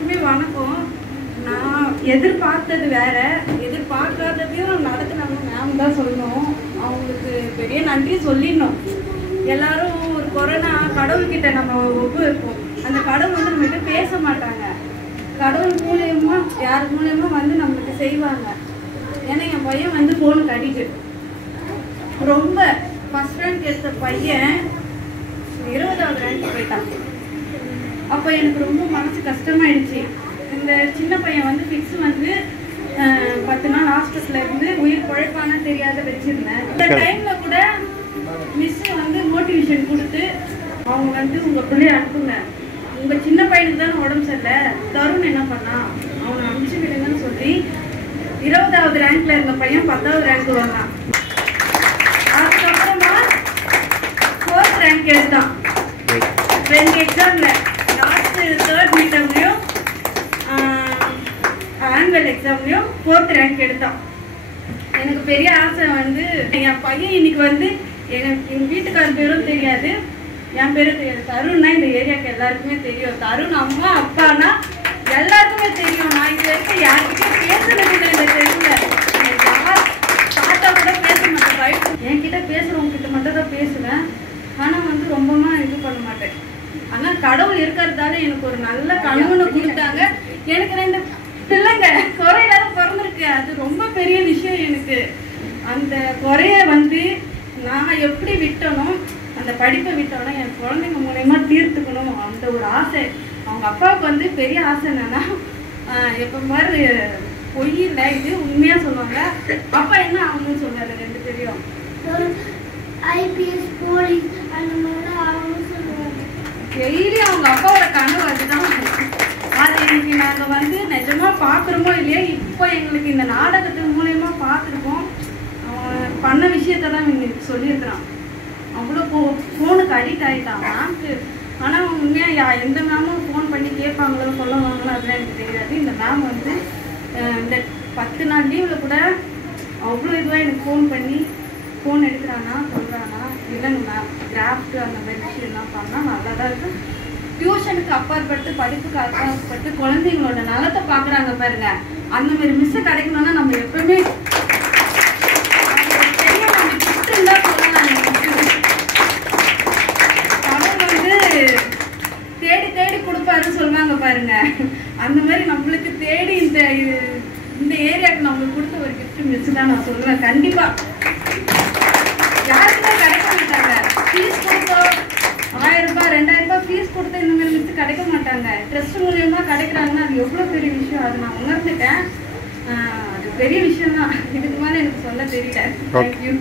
எல்லாருக்குமே வணக்கம். நான் எதிர்பார்த்தது வேற, எதிர்பார்க்காததையும் நடத்தினாங்க மேம் தான் சொல்லணும். அவங்களுக்கு பெரிய நன்றி சொல்லிடணும். எல்லாரும் ஒரு கொரோனா கடவுள்கிட்ட நம்ம ஒப்பு வைப்போம். அந்த கடவுள் வந்து நம்மகிட்ட பேச மாட்டாங்க. கடவுள் மூலியமா யார் மூலியமா வந்து நம்மளுக்கு செய்வாங்க. ஏன்னா என் பையன் வந்து ஃபோனுக்கு அடிக்ட். ரொம்ப ஃபர்ஸ்ட் ரேங்க் எடுத்த பையன் 20வது ரேங்க் போயிட்டான். அப்போ எனக்கு ரொம்ப மனசு கஷ்டமாயிடுச்சு. இந்த சின்ன பையன் வந்து ஃபிக்ஸ் வந்து 10 நாள் ஹாஸ்பிட்டலில் இருந்து உயிர் பழைப்பான தெரியாத வச்சிருந்தேன். இந்த டைம்ல கூட மிஸ் வந்து மோட்டிவேஷன் கொடுத்து அவங்க வந்து உங்க பிள்ளைய அனுப்புங்க, உங்க சின்ன பையனுக்கு தானே உடம்பு சரியில்லை, தருண் என்ன பண்ணா அவனை அனுப்பிச்சு விடுங்கன்னு சொல்லி 20வது ரேங்க்ல இருந்த பையன் 10வது ரேங்க் வந்தான். அதுக்கப்புறமா 4th ரேங்க் எடுத்தான். 2 எக்ஸாம்ல லாஸ்ட் 3rd மீட்டர்லையும் ஆனுவல் எக்ஸாம்லையும் 4th ரேங்க் எடுத்தான். எனக்கு பெரிய ஆசை வந்து என் பையன் இன்னைக்கு வந்து எங்கள் வீட்டுக்கார பேரும் தெரியாது, என் பேரும் தெரியாது. தருண்னா இந்த ஏரியாவுக்கு எல்லாருக்குமே தெரியும். தருண் அம்மா அப்பானா எல்லாருக்குமே தெரியும். நான் இது வரைக்கும் யார்கிட்டயும் பேசுறது இல்லை. இந்த தெருவில் யார் தாத்தா கூட பேச மாட்டேன். என்கிட்ட பேசுகிறவங்க கிட்ட மட்டும் தான் பேசுவேன். ஆனால் வந்து ரொம்பமா இது பண்ண மாட்டேன். ஆனால் கடவுள் இருக்கிறதால எனக்கு ஒரு நல்ல கணவனை கொடுத்தாங்க. எனக்கு 2 பிள்ளைங்க குறையில்லாத பிறந்திருக்கு. அது ரொம்ப பெரிய விஷயம் எனக்கு. அந்த குறைய வந்து நான் எப்படி விட்டணும், அந்த படிப்பை விட்டோன்னா என் குழந்தைங்க மூலயமா தீர்த்துக்கணும், அந்த ஒரு ஆசை. அவங்க அப்பாவுக்கு வந்து பெரிய ஆசை என்னன்னா, எப்போ மாதிரி பொய் இல்லை, இது உண்மையாக சொல்லுவாங்க. அப்பா என்ன ஆகணும்னு சொன்னாரு 2 பேரையும் ஐபிஎஸ் போலீஸ் அந்த மாதிரி ஆகணும்னு சொல்லுவாங்க. டெய்லி அவங்க அப்பாவோட கனவு அதுதான். அது இன்னைக்கு நாங்கள் வந்து நிஜமாக பார்க்குறோமோ இல்லையா, இப்போ எங்களுக்கு இந்த நாடகத்தின் மூலயமா பார்த்துருக்கோம். அவன் பண்ண விஷயத்த தான் இன்னைக்கு சொல்லியிருக்கிறான். அவ்வளோ ஃபோனுக்கு அடிக்ட் ஆகிட்டான் மேம்க்கு. ஆனால் உண்மையாக எந்த மேமும் ஃபோன் பண்ணி கேட்பாங்களோ சொல்லுவாங்களோ அதெல்லாம் எனக்கு தெரியாது. இந்த மேம் வந்து இந்த 10 நாள் லீவில் கூட அவ்வளோ இதுவாக எனக்கு ஃபோன் பண்ணி ஃபோன் எடுக்கிறானா சொல்கிறானா, இல்லைங்க மேம் கிராஃப்ட் அந்த மாதிரி விஷயம்லாம் பண்ணால் நல்லா தான் இருக்கும். டியூஷனுக்கு அப்பாற்பட்டு படிப்புக்கு அப்பாற்பட்டு குழந்தைங்களோட நலத்தை பார்க்குறாங்க பாருங்க. அந்த மாதிரி மிஸ்ஸை கிடைக்கணும்னா நம்ம எப்பவுமே கடவுள் வந்து தேடி தேடி கொடுப்பாருன்னு சொல்லுவாங்க பாருங்க. அந்த மாதிரி நம்மளுக்கு தேடி இந்த ஏரியாவுக்கு நம்மளுக்கு கொடுத்த ஒரு கிஃப்ட் மிஸ் தான் நான் சொல்லுவேன். கண்டிப்பா யாருக்குமே கிடைக்க மாட்டாங்க. ஃபீஸ் கொடுத்தோம் 1000 ரூபாய் 2000 ரூபாய் ஃபீஸ் கொடுத்து இந்த மாதிரி மிஸ் கிடைக்க மாட்டாங்க. ட்ரஸ்ட் மூலியமா கிடைக்கிறாங்கன்னா அது எவ்வளோ பெரிய விஷயம். அது நான் உணர்ந்துட்டேன். அது பெரிய விஷயம் தான். இதுக்கு மேலே எனக்கு சொல்ல தெரியல. தேங்க்யூ.